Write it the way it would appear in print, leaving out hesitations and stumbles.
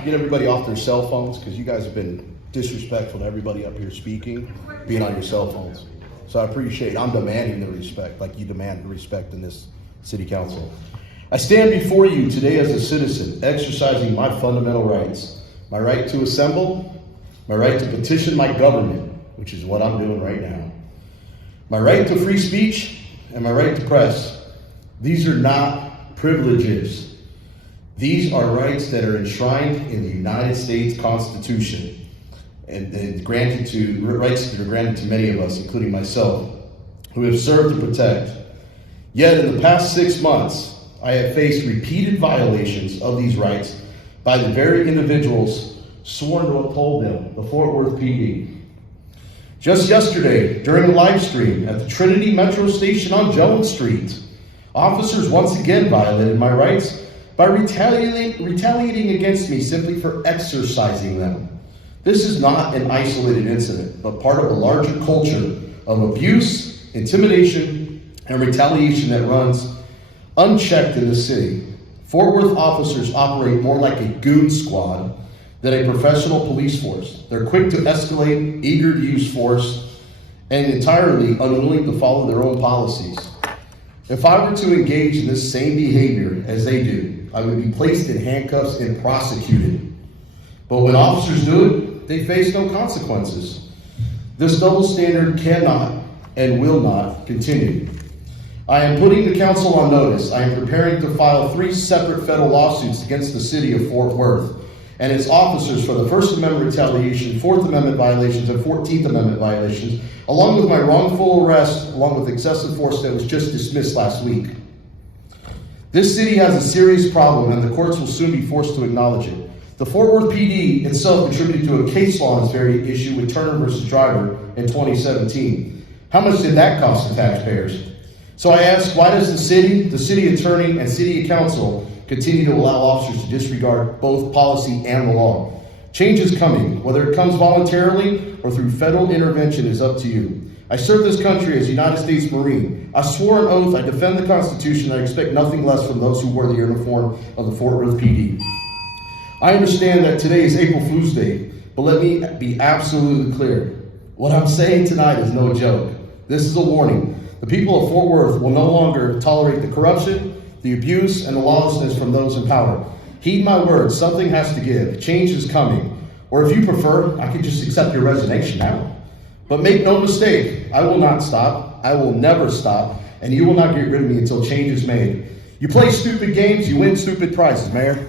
could get everybody off their cell phones, because you guys have been disrespectful to everybody up here speaking, being on your cell phones. So I appreciate it. I'm demanding the respect, like you demand the respect in this city council. I stand before you today as a citizen, exercising my fundamental rights. My right to assemble, my right to petition my government, which is what I'm doing right now. My right to free speech and my right to press. These are not privileges. These are rights that are enshrined in the United States Constitution and granted to rights that are granted to many of us, including myself, who have served to protect. Yet in the past 6 months, I have faced repeated violations of these rights by the very individuals sworn to uphold them, the Fort Worth PD. Just yesterday, during a live stream at the Trinity Metro Station on Jones Street, officers once again violated my rights by retaliating against me simply for exercising them. This is not an isolated incident, but part of a larger culture of abuse, intimidation, and retaliation that runs unchecked in the city. Fort Worth officers operate more like a goon squad than a professional police force. They're quick to escalate, eager to use force, and entirely unwilling to follow their own policies. If I were to engage in this same behavior as they do, I would be placed in handcuffs and prosecuted. But when officers do it, they face no consequences. This double standard cannot and will not continue. I am putting the council on notice. I am preparing to file 3 separate federal lawsuits against the city of Fort Worth and its officers for the First Amendment retaliation, 4th Amendment violations, and 14th Amendment violations, along with my wrongful arrest, along with excessive force that was just dismissed last week. This city has a serious problem, and the courts will soon be forced to acknowledge it. The Fort Worth PD itself contributed to a case law on this very issue with Turner versus Driver in 2017. How much did that cost the taxpayers? So I ask, why does the city attorney, and city council continue to allow officers to disregard both policy and the law? Change is coming. Whether it comes voluntarily or through federal intervention is up to you. I serve this country as a United States Marine. I swore an oath, I defend the Constitution, and I expect nothing less from those who wear the uniform of the Fort Worth PD. I understand that today is April Fool's Day, but let me be absolutely clear. What I'm saying tonight is no joke. This is a warning. The people of Fort Worth will no longer tolerate the corruption, the abuse, and the lawlessness from those in power. Heed my words, something has to give. Change is coming. Or if you prefer, I could just accept your resignation now. But make no mistake, I will not stop. I will never stop. And you will not get rid of me until change is made. You play stupid games, you win stupid prizes, Mayor.